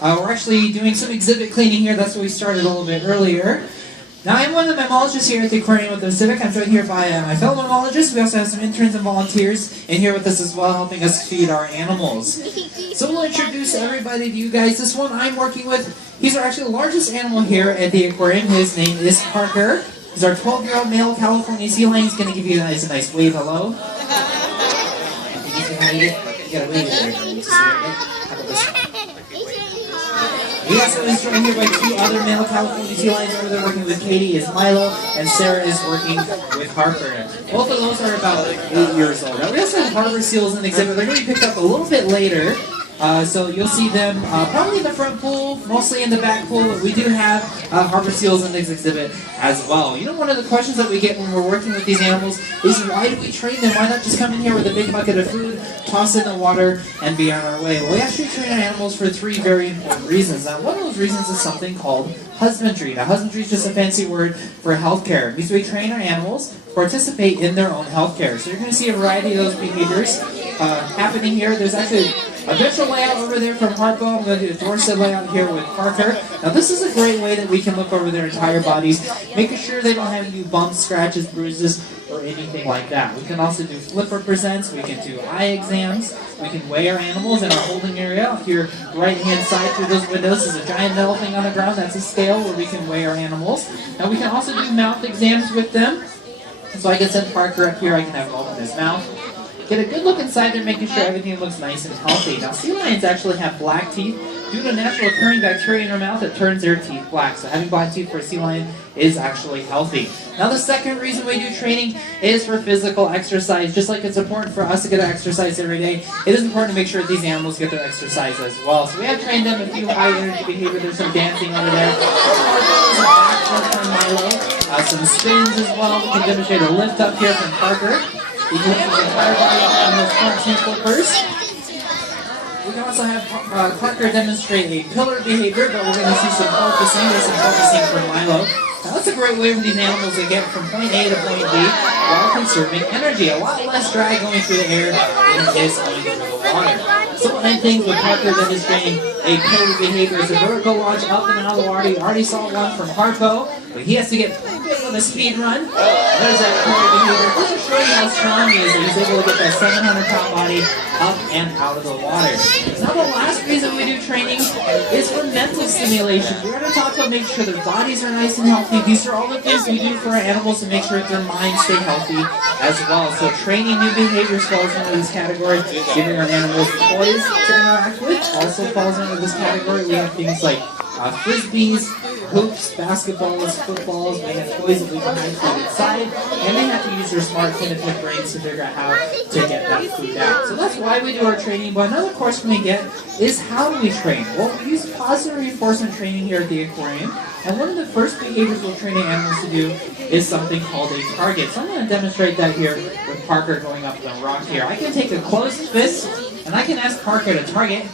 We're actually doing some exhibit cleaning here. That's what we started a little bit earlier. Now, I'm one of the mammalogists here at the Aquarium with the Civic. I'm joined here by my fellow mammalogists. We also have some interns and volunteers in here with us as well, helping us feed our animals. So we'll introduce everybody to you guys. This one I'm working with, he's actually the largest animal here at the Aquarium. His name is Parker. He's our 12-year-old male California sea lion. He's going to give you a nice wave hello. You gotta wave it there. We also is joined here by two other male California sea lions over there working with Katie is Milo, and Sarah is working with Harper. Both of those are about 8 years old. Now, we also have harbor seals in the exhibit. They're going to be picked up a little bit later. So you'll see them probably in the front pool, mostly in the back pool. But we do have harbor seals in this exhibit as well. You know, one of the questions that we get when we're working with these animals is why do we train them? Why not just come in here with a big bucket of food, toss it in the water, and be on our way? Well, we actually train our animals for 3 very important reasons. Now, one of those reasons is something called husbandry. Now, husbandry is just a fancy word for healthcare. It means we train our animals to participate in their own healthcare. So you're going to see a variety of those behaviors happening here. There's actually a visual layout over there from Harpo. I'm going to do a dorsal layout here with Parker. Now this is a great way that we can look over their entire bodies, making sure they don't have any bumps, scratches, bruises, or anything like that. We can also do flipper presents, we can do eye exams, we can weigh our animals in our holding area. Here, right hand side through those windows is a giant metal thing on the ground. That's a scale where we can weigh our animals. Now we can also do mouth exams with them. So I can send Parker up here, I can have him open his mouth. Get a good look inside there, making sure everything looks nice and healthy. Now, sea lions actually have black teeth. Due to natural occurring bacteria in their mouth, it turns their teeth black. So having black teeth for a sea lion is actually healthy. Now, the second reason we do training is for physical exercise. Just like it's important for us to get our exercise every day, it is important to make sure that these animals get their exercise as well. So we have trained them a few high-energy behavior. There's some dancing over there. Some spins as well. We can demonstrate a lift up here from Parker. You can lift the entire body up on those front 2 flippers. We can also have Parker demonstrate a pillar behavior, but we're going to see some focusing. There's some focusing from Milo. Now that's a great way for these animals to get from point A to point B while conserving energy. A lot less drag going through the air than it is going through the water. Some of the things with Parker demonstrating a pillar behavior is a vertical launch up and out of the water. You already saw one from Harpo, but he has to get big with a speed run. There's that pillar behavior. Just to show you how strong he is, that he's able to get that 700-pound body up and out of the water. Now the last reason we do training is for mental stimulation. We're going to talk about making sure their bodies are nice and healthy. These are all the things we do for our animals to make sure that their minds stay healthy as well. So training new behaviors falls into this category. Giving our animals toys to interact with also falls into this category. We have things like frisbees, hoops, basketballs, footballs. We have toys that we can hide food inside, and they have to use their smart kinetic brains to figure out how to get that food out. So that's why we do our training. But another question we get is, how do we train? Well, we use positive reinforcement training here at the aquarium, and one of the first behaviors we're training animals to do is something called a target. So I'm going to demonstrate that here with Parker going up the rock here. I can take a closed fist, and I can ask Parker to target.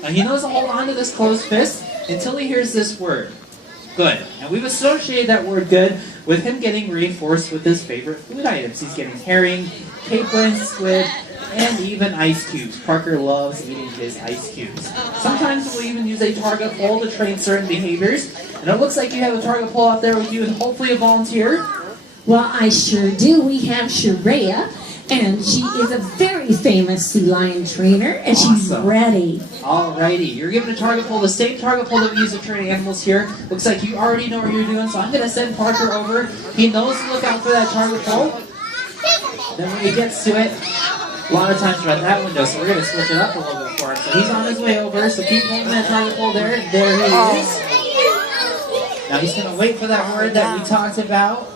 Now he knows to hold on to this closed fist until he hears this word. Good. And we've associated that word good with him getting reinforced with his favorite food items. He's getting herring, capron, squid, and even ice cubes. Parker loves eating his ice cubes. Sometimes we'll even use a target pole to train certain behaviors. And it looks like you have a target pole out there with you and hopefully a volunteer. Well, I sure do. We have Sharia, and she is a very famous sea lion trainer, and she's ready. Alrighty, you're given a target pole, the same target pole that we use to train animals here. Looks like you already know what you're doing, so I'm going to send Parker over. He knows to look out for that target pole. Then when he gets to it, a lot of times we're at that window, so we're going to switch it up a little bit for him. So he's on his way over, so keep holding that target pole there. There he is. Now he's going to wait for that word that we talked about.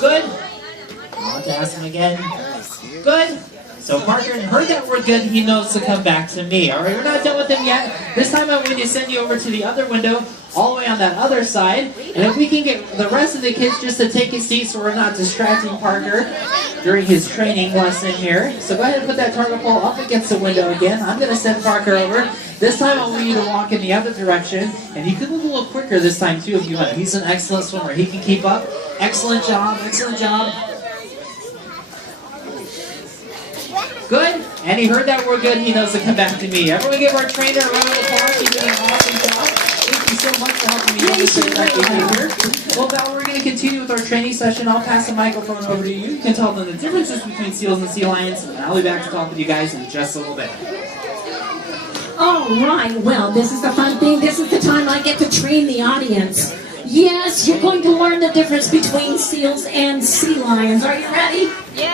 Good. I want to ask him again. Good. So Parker heard that word good, he knows to come back to me. Alright, we're not done with him yet. This time I'm going to send you over to the other window, all the way on that other side. And if we can get the rest of the kids just to take a seat so we're not distracting Parker during his training lesson here. So go ahead and put that target pole up against the window again. I'm going to send Parker over. This time I want you to walk in the other direction. And you can move a little quicker this time too if you want. He's an excellent swimmer. He can keep up. Excellent job. Excellent job. Good. And he heard that word good. He knows to come back to me. Everyone give our trainer a round of applause. He's doing an awesome job. demonstrate that behavior. Well, Val, we're going to continue with our training session. I'll pass the microphone over to you. You can tell them the differences between seals and sea lions, and I'll be back to talk with you guys in just a little bit. All right, well, this is the fun thing. This is the time I get to train the audience. Yes, you're going to learn the difference between seals and sea lions. Are you ready? Yeah.